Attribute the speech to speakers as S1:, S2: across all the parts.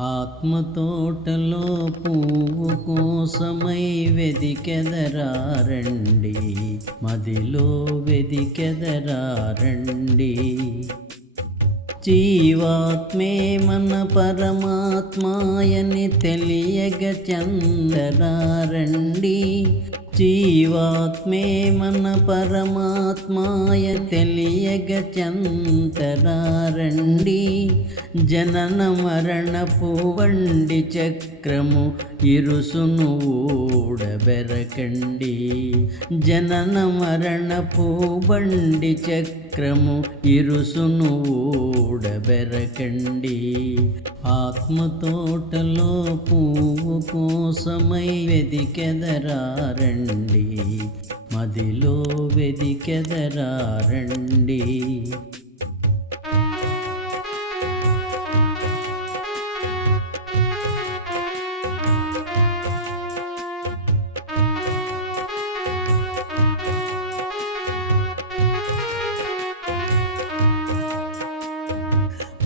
S1: ఆత్మతోటలో పువ్వు కోసమై వెదికెదరారండి. మదిలో వెదికెదరారండి. జీవాత్మే మన పరమాత్మాయని తెలియగ చందరారండి జీవాత్మే మన పరమాత్మాయ తెలియగ చంతరారండి జనన మరణపు వండి చక్రము ఇరుసును ఊడబెరకండి. జనన మరణపు బండి చక్రము ఇరుసును ఊడబెరకండి ఆత్మతోటలో పువ్వు కోసమై వెదికెదరారండి. మదిలో వెదికెదరారండి.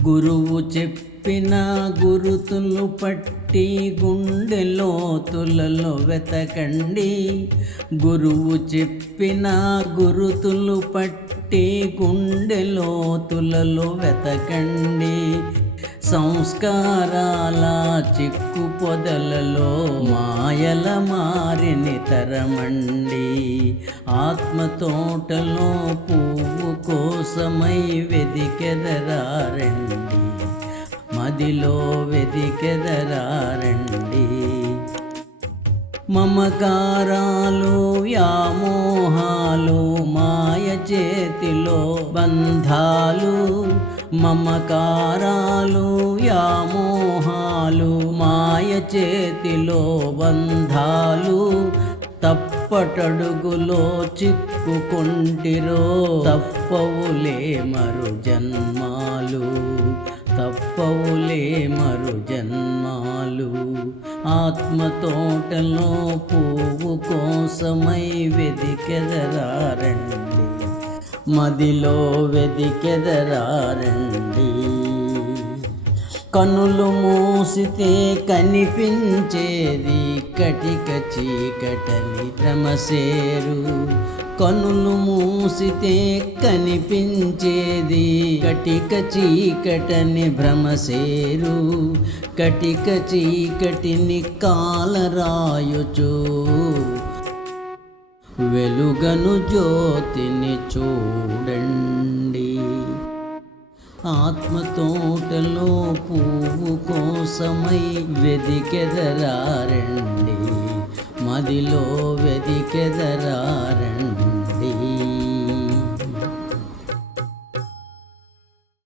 S1: గురువు చెప్పిన గురుతులు పట్టి గుండె లోతులలో వెతకండి. గురువు చెప్పిన గురుతులు పట్టి గుండె లోతులలో వెతకండి. సంస్కారాల చిక్కు పొదలలో మాయల మారిని తరమండి. ఆత్మతోటలో పువ్వు కోసమై వెదికెదరారండి. మదిలో వెదికెదరారండి. మమకారాలు వ్యామోహాలు మాయ చేతిలో బంధాలు మమకారాలు యామోహాలు మాయ చేతిలో బంధాలు తప్పటడుగులో చిక్కుకుంటిరో తప్పవులే మరు జన్మాలు తప్పవులే మరు జన్మాలు ఆత్మతోటలో పువ్వు కోసమై వెదికెదరారండి మదిలో వెదికెదరారండి. కనులు మూసితే కనిపించేది కటిక చీకటని భ్రమసేరు కనులు మూసితే కనిపించేది కటిక చీకటని భ్రమసేరు కటిక చీకటిని కాలరాయుచూ వెలుగను జ్యోతిని చూడండి. ఆత్మతోటలో పువ్వు కోసమై వెదికెదరారండి. మదిలో వెదికెదర